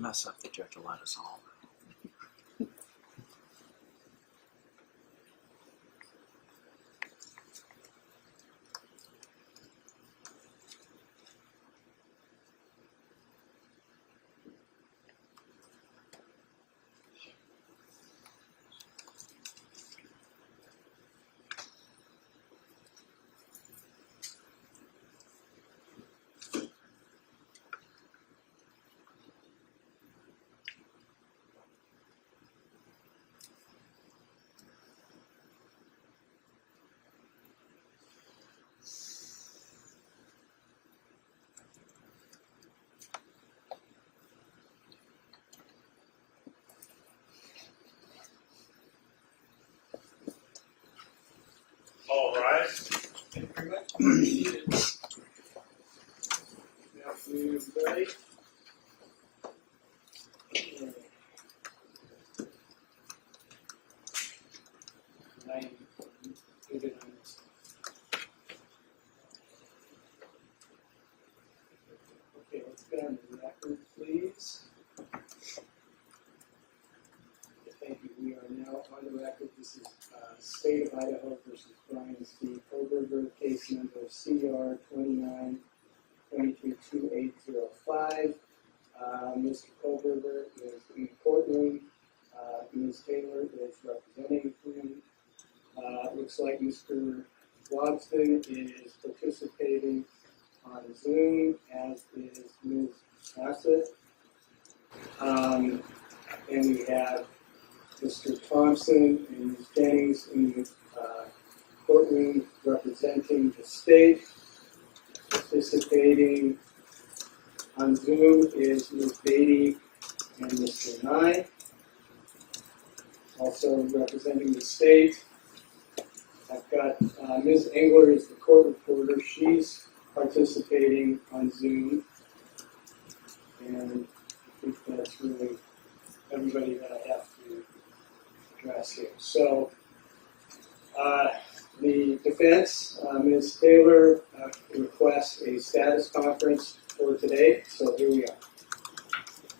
Mess up, the judge will let us all. All right. Thank you very much. Good afternoon, everybody. Okay, let's get on the record, please. Thank you. We are now on the record. This is State of Idaho versus Bryan Kohberger, case number CR 29-232805. Mr. Kohberger is in the courtroom. Ms. Taylor is representing him. Looks like Mr. Wadston is participating Zoom, as is Ms. Bassett. And we have Mr. Thompson and Ms. Jennings in the courtroom representing the state. Participating on Zoom is Ms. Beatty and Mr. Nye. Also representing the state, I've got Ms. Engler is the court reporter. She's participating on Zoom. And I think that's really everybody that I have to address here. So the defense, Ms. Taylor, requests a status conference for today. So here we are.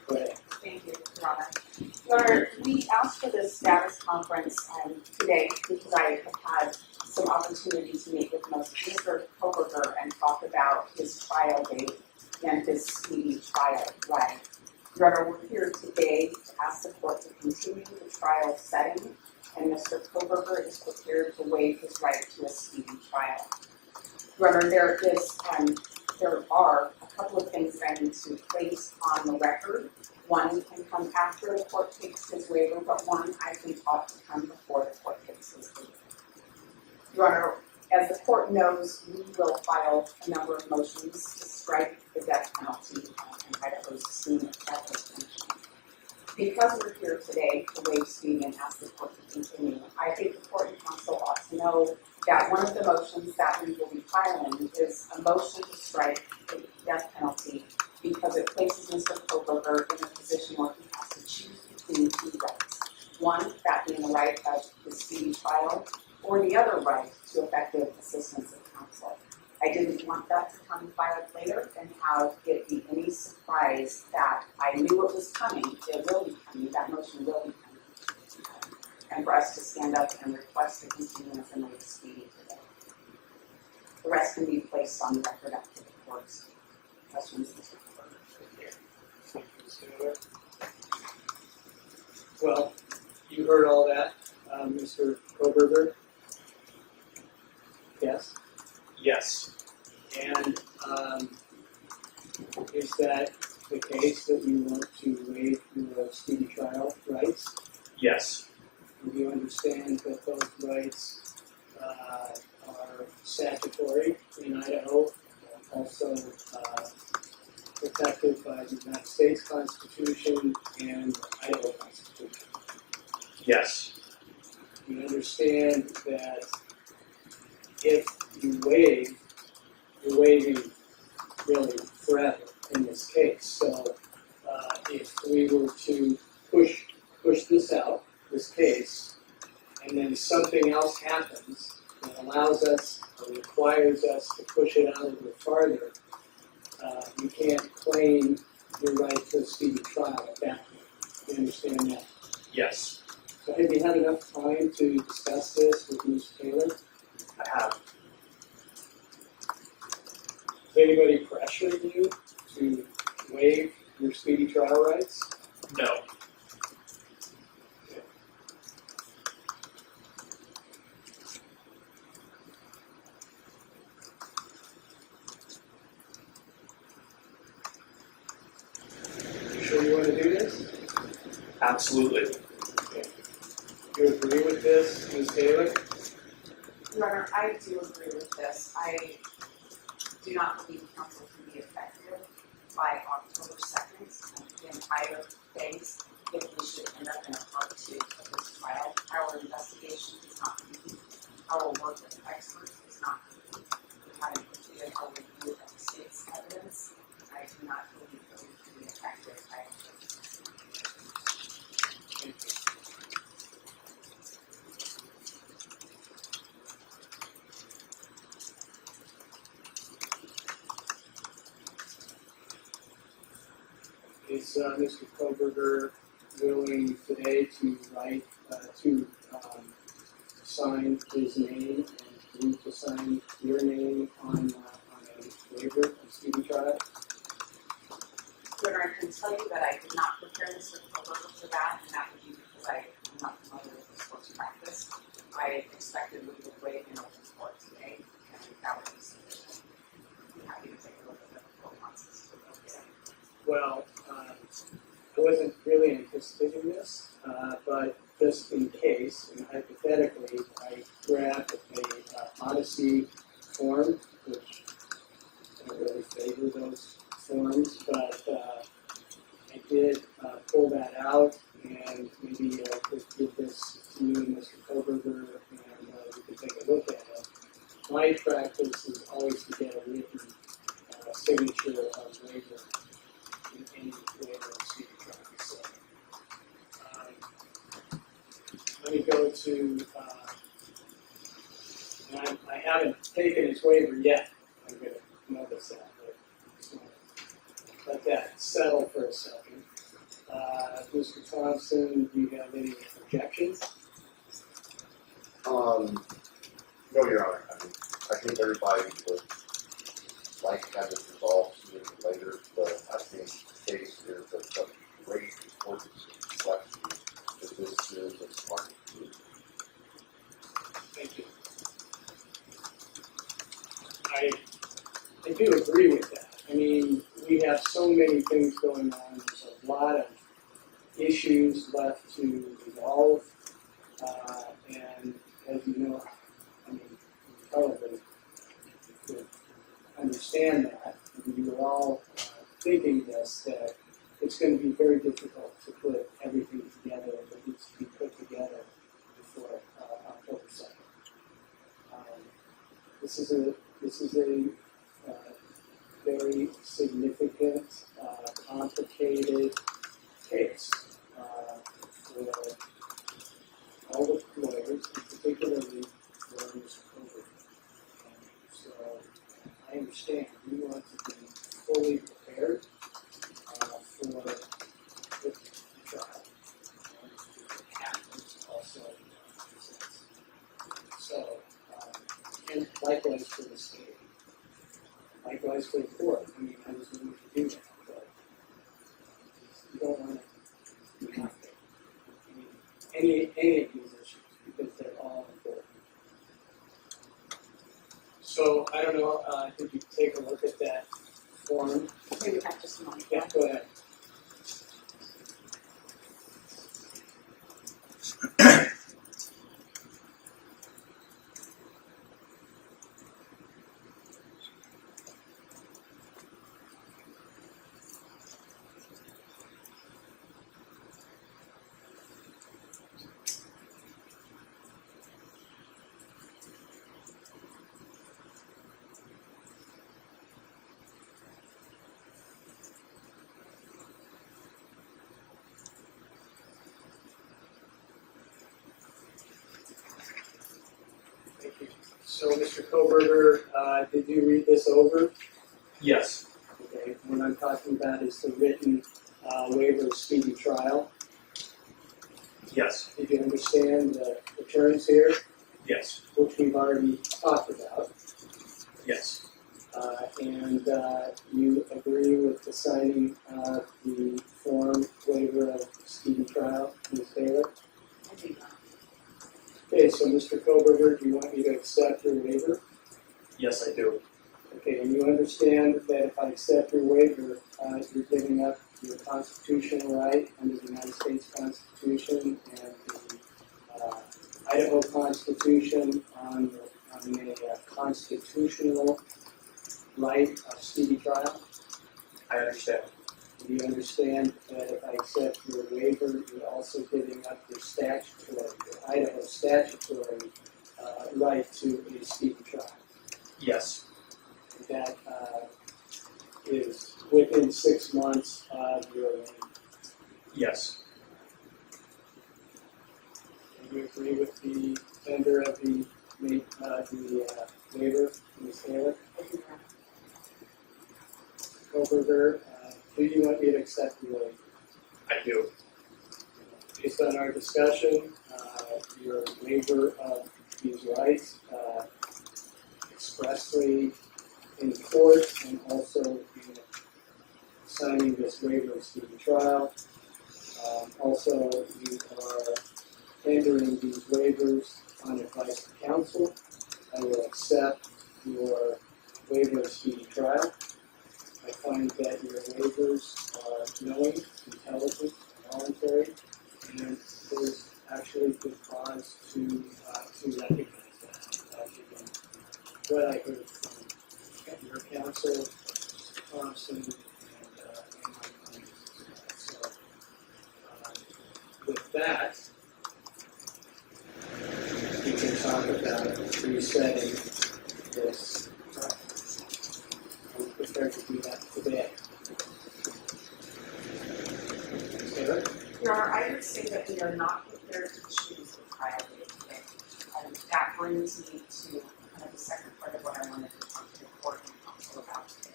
Go ahead. Thank you, Your Honor. Your Honor, we asked for this status conference today because I have had some opportunity to meet with Mr. Kohberger and talk about his trial date and his speedy trial right. Your Honor, we're here today to ask the court to continue the trial setting, and Mr. Kohberger is prepared to waive his right to a speedy trial. Your Honor, there are a couple of things that I need to place on the record. One can come after the court takes his waiver, but one I can talk to come before the court takes his waiver. Your Honor, as the court knows, we will file a number of motions to strike the death penalty and Idaho's senior capital punishment. Because we're here today to waive speedy and ask the court to continue, I think the court and counsel ought to know that one of the motions that we will be filing is a motion to strike the death penalty because it places Mr. Kohberger in a position where he has to choose between two rights. One, that being the right of the speedy trial, or the other right to effective assistance of counsel. I didn't want that to come filed later and have it be any surprise that I knew it was coming, it will be coming, that motion will be coming. And for us to stand up and request a continuance and waive speedy today. The rest can be placed on the record after the court's questions. Thank you, Ms. Taylor. Well, you heard all that, Mr. Kohberger? Yes? Yes. And is that the case that you want to waive your speedy trial rights? Yes. Do you understand that those rights are statutory in Idaho, also protected by the United States Constitution and the Idaho Constitution? Yes. You understand that if you waive, you're waiving really forever in this case. So if we were to push this out, this case, and then something else happens that allows us or requires us to push it out a little farther, you can't claim your right to a speedy trial at that point. You understand that? Yes. So have you had enough time to discuss this with Ms. Taylor? I have. Is anybody pressuring you to waive your speedy trial rights? No. You sure you want to do this? Absolutely. Okay. You agree with this, Ms. Taylor? Your Honor, I do agree with this. I do not believe counsel can be effective by October 2nd. The entire case, if we should end up in a part 2 of this trial, our investigation is not complete. Our work with experts is not complete. We haven't completed our review of the state's evidence. I do not believe that we can be effective by October 2nd. Thank you. Is Mr. Kohberger willing today to write, to sign his name and for you to sign your name on a waiver of speedy trial? Your Honor, I can tell you that I did not prepare Mr. Kohberger for that, and that would be because I am not familiar with this court's practice. I expected we would waive in open court today, and that would be sufficient. I'm happy to take a look at it. Well, I wasn't really anticipating this, but just in case, and hypothetically, I grabbed a Odyssey form, which I don't really favor those forms, but I did pull that out, and maybe I could give this to you and Mr. Kohberger, and we could take a look at it. My practice is always to get a written signature of waiver in any waiver of speedy trial. So, let me go to, and I haven't taken his waiver yet. I'm going to notice that, but just want to let that settle for a second. Mr. Thompson, do you have any objections? No, Your Honor. I think everybody would like to have this resolved sooner than later, but I think the case is of such great importance and complexity that this is a smart move. Thank you. I do agree with that. I mean, we have so many things going on. There's a lot of issues left to resolve, and as you know, I mean, you probably could understand that, and you were all thinking this, that it's going to be very difficult to put everything together that needs to be put together before October 2nd. This is a very significant, complicated case for all the lawyers, and particularly for Mr. Kohberger. So I understand we want to be fully prepared for the trial and what happens also presents. So, and likewise for the state. Likewise for the court. I mean, I was willing to do that, but you don't want to be confident. I mean, any of these issues, because they're all important. So, I don't know, did you take a look at that form? Maybe back just a moment. Yeah, go ahead. Thank you. So, Mr. Kohberger, did you read this over? Yes. Okay, what I'm talking about is the written waiver of speedy trial. Yes. Did you understand the terms here, Yes. which we've already talked about? Yes. And you agree with the signing of the form waiver of speedy trial, Ms. Taylor? I do not. Okay, so Mr. Kohberger, do you want me to accept your waiver? Yes, I do. Okay, and you understand that if I accept your waiver, you're giving up your constitutional right under the United States Constitution and the Idaho Constitution on a constitutional right of speedy trial? I understand. Do you understand that if I accept your waiver, you're also giving up your Idaho statutory right to a speedy trial? Yes. That is within 6 months of your arraignment. Yes. Do you agree with the tender of the waiver, Ms. Taylor? I do not. Kohberger, do you want me to accept the waiver? I do. Based on our discussion, your waiver of these rights expressly in court and also in signing this waiver of speedy trial. Also, you are tendering these waivers on advice of counsel. I will accept your waiver of speedy trial. I find that your waivers knowing, intelligent, voluntary, and there's actually good cause to recognize that. Given what I heard from your counsel, Thompson, and my clients. So, with that, we can talk about resetting this. I'm prepared to do that today. Sarah? Your Honor, I would say that we are not prepared to choose the trial date today. And that brings me to kind of the second part of what I wanted to talk to the court and counsel about today.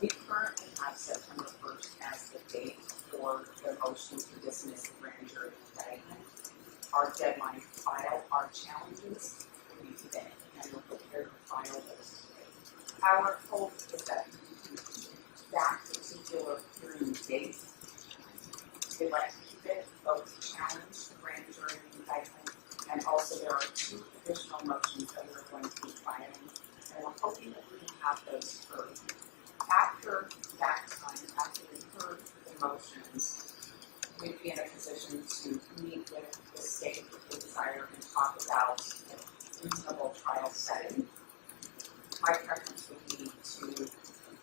We currently have September 1st as the date for the motion to dismiss the grand jury indictment. Our deadline to file our challenges will be today, and we're prepared to file those today. Our hope is that that particular hearing date, we'd like to keep it, both challenge the grand jury indictment, and also there are 2 additional motions that we're going to be filing, and we're hoping that we can have those heard. After that time, after we've heard the motions, we'd be in a position to meet with the state if they desire and talk about a reasonable trial setting. My preference would be to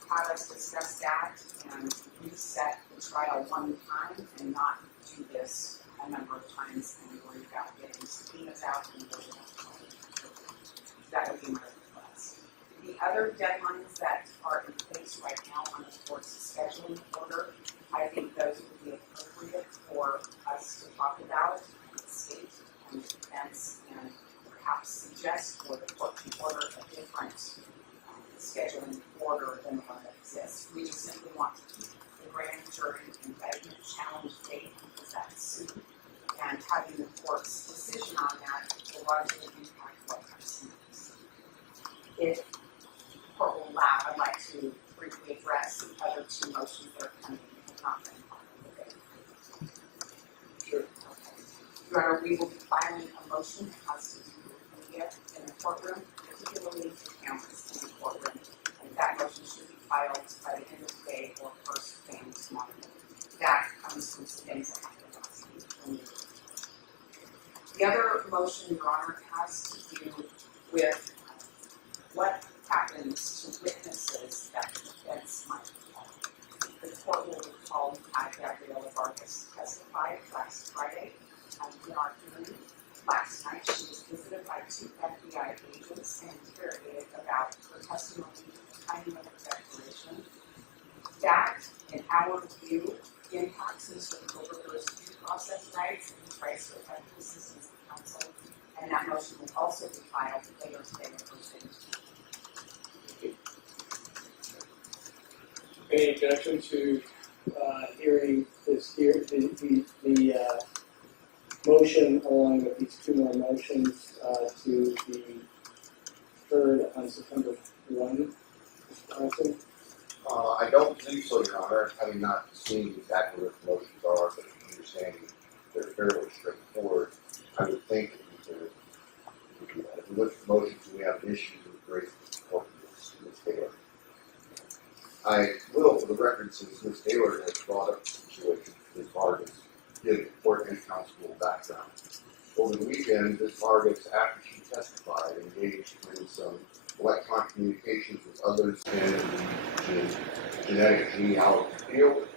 have us discuss that and reset the trial one time and not do this a number of times and worry about getting subpoenas out and worry about calling. That would be my request. The other deadlines that are in place right now on the court's scheduling order, I think those would be appropriate for us to talk about and the state and the defense and perhaps suggest for the court to order a different scheduling order than the one that exists. We just simply want to keep the grand jury indictment challenge date because that's soon, and having the court's decision on that will largely impact what comes next. If the court will allow, I'd like to briefly address the other 2 motions that are coming and have not been filed today. Sure. Okay. Your Honor, we will be filing a motion that has to do with media in the courtroom, particularly the cameras in the courtroom. And that motion should be filed by the end of the day or first thing tomorrow. That comes from some things that happened last week. The other motion, Your Honor, has to do with what happens to witnesses that the defense might call. The court will recall that Gabriela Vargas testified last Friday in our hearing. Last night, she was visited by 2 FBI agents and interrogated about her testimony at the timing of her declaration. That, in our view, impacts Mr. Kohberger's due process rights and his rights to effective assistance of counsel, and that motion will also be filed later today or first thing tomorrow. Any objection to hearing this here, the motion along with these 2 more motions to be heard on September 1, Mr. Johnson? I don't believe so, Your Honor, having not seen exactly what the motions are, but understanding they're fairly straightforward, I would think that we could do that. If we look at the motions, we have issues with race support Ms. Taylor. I will, for the record, since Ms. Taylor has brought up the situation with Ms. Vargas, give court and counsel background. Over the weekend, Ms. Vargas, after she testified, engaged in some electronic communications with others in the genetic genealogy field.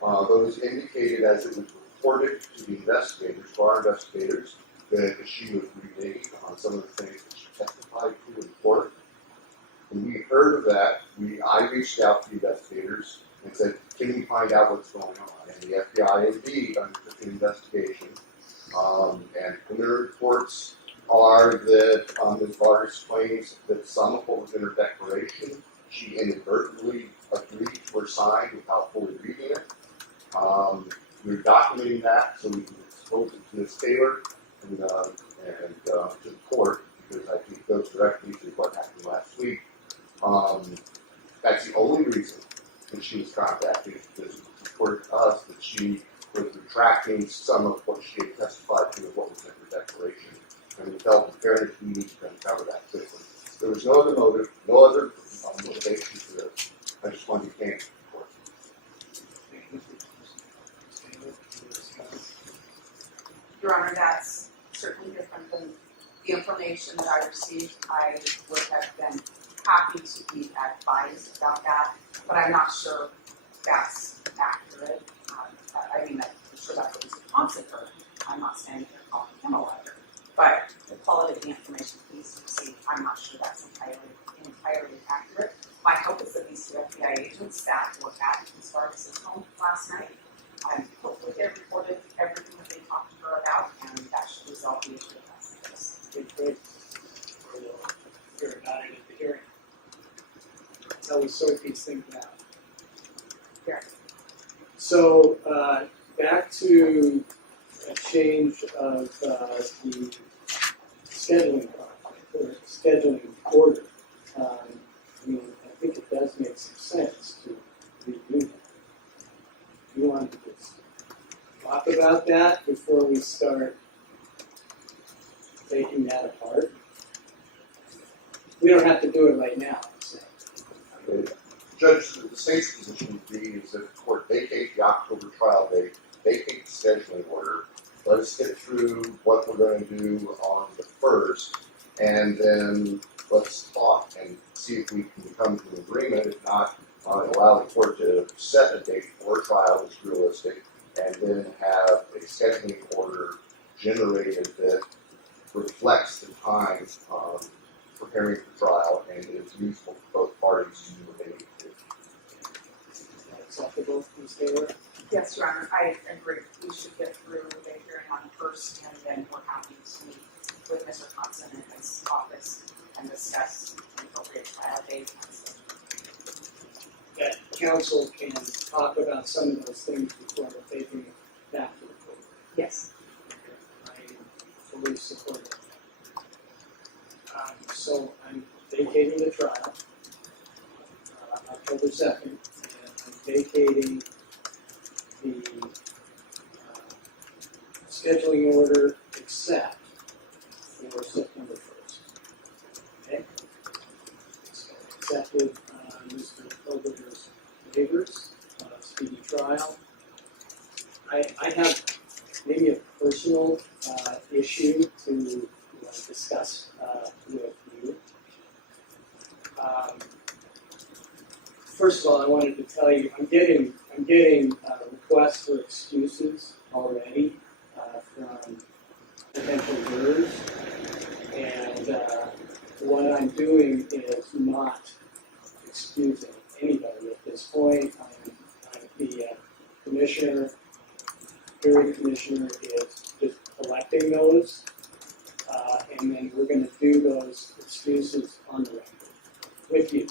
Those indicated, as it was reported to the investigators, to our investigators, that she was rebated on some of the things that she testified to in court. When we heard of that, I reached out to the investigators and said, can we find out what's going on? And the FBI indeed undertook an investigation. And preliminary reports are that Ms. Vargas claims that some of what was in her declaration, she inadvertently agreed to or signed without fully reading it. We're documenting that so we can expose it to Ms. Taylor and to the court, because I think it goes directly to what happened last week. That's the only reason that she was contacted, because it was reported to us that she was retracting some of what she had testified to and what was in her declaration. And we felt in fairness we need to uncover that quickly. There was no other motive, no other motivation for this. I just wanted to came to the court. Mr. Your Honor, that's certainly different than the information that I received. I would have been happy to be advised about that, but I'm not sure that's accurate. I mean, I'm sure that's what Mr. Thompson heard. I'm not standing here calling him a liar, but the quality of the information he's received, I'm not sure that's entirely accurate. My hope is that these two FBI agents that were at Ms. Vargas' home last night, hopefully they reported everything that they talked to her about, and that should resolve the issue of that. Good. We'll hear about it at the hearing. That's how we sort these things out. Yeah. So, back to a change of the scheduling order. I mean, I think it does make some sense to redo that. You want to just talk about that before we start taking that apart? We don't have to do it right now, I'm saying. Judge, the state's position would be is that the court vacate the October trial date, vacate the scheduling order, let us get through what we're going to do on the 1st, and then let's talk and see if we can come to an agreement. If not, allow the court to set a date for a trial that's realistic, and then have a scheduling order generated that reflects the time preparing for trial and is useful for both parties to do what they need to do. Is that acceptable, Ms. Taylor? Yes, Your Honor, I agree. We should get through the hearing on first, and then we're happy to meet with Mr. Thompson in his office and discuss an appropriate trial date. That counsel can talk about some of those things before we're taking it back to the court. Yes. I fully support it. So I'm vacating the trial, October 2nd, and I'm vacating the scheduling order except for September 1st. Okay? So accepted Mr. Kohberger's waivers, speedy trial. I have maybe a personal issue to discuss with you. First of all, I wanted to tell you I'm getting requests for excuses already from potential jurors, and what I'm doing is not excusing anybody at this point. I'm the commissioner, jury commissioner is just collecting those. And then we're going to do those excuses on the record with you.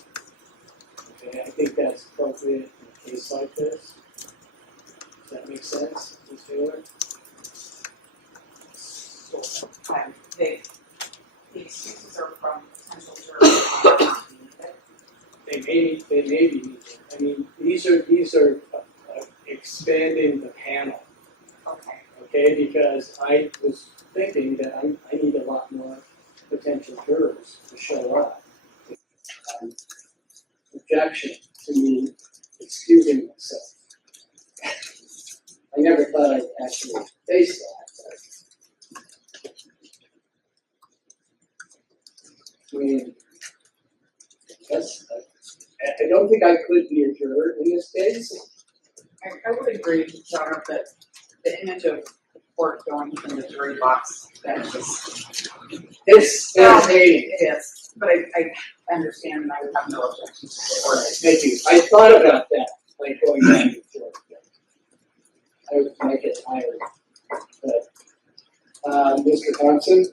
Okay, I think that's appropriate in a case like this. Does that make sense, Ms. Taylor? So, the excuses are from potential jurors. They may be needed. I mean, these are expanding the panel. Okay. Okay, because I was thinking that I need a lot more potential jurors to show up. Objection to me excusing myself. I never thought I'd actually face that. But, I mean, I don't think I could be a juror in this case. I would agree, Your Honor, that the image of the court going from the jury box, that is It's entertaining. it is, but I understand and I would have no objection to it. Thank you. I thought about that, like going back and forth. I might get tired. But, Mr. Thompson?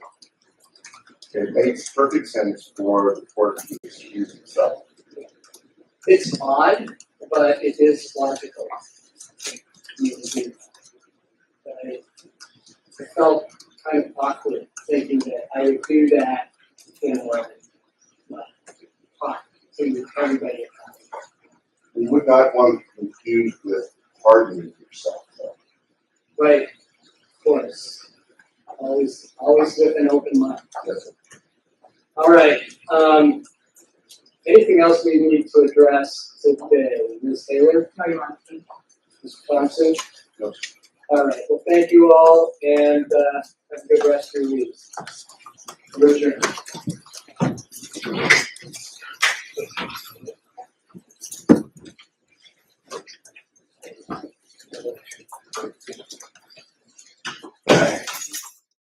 It makes perfect sense for the court to excuse itself. It's odd, but it is logical. But I felt kind of awkward thinking that I would do that in a talk to everybody. We would not want to confuse with pardoning yourself, though. Right, of course. Always with an open mind. Yes. All right. Anything else we need to address today? Ms. Taylor? No, Your Honor. Mr. Thompson? No. All right, well, thank you all, and have a good rest of your week. We're adjourned.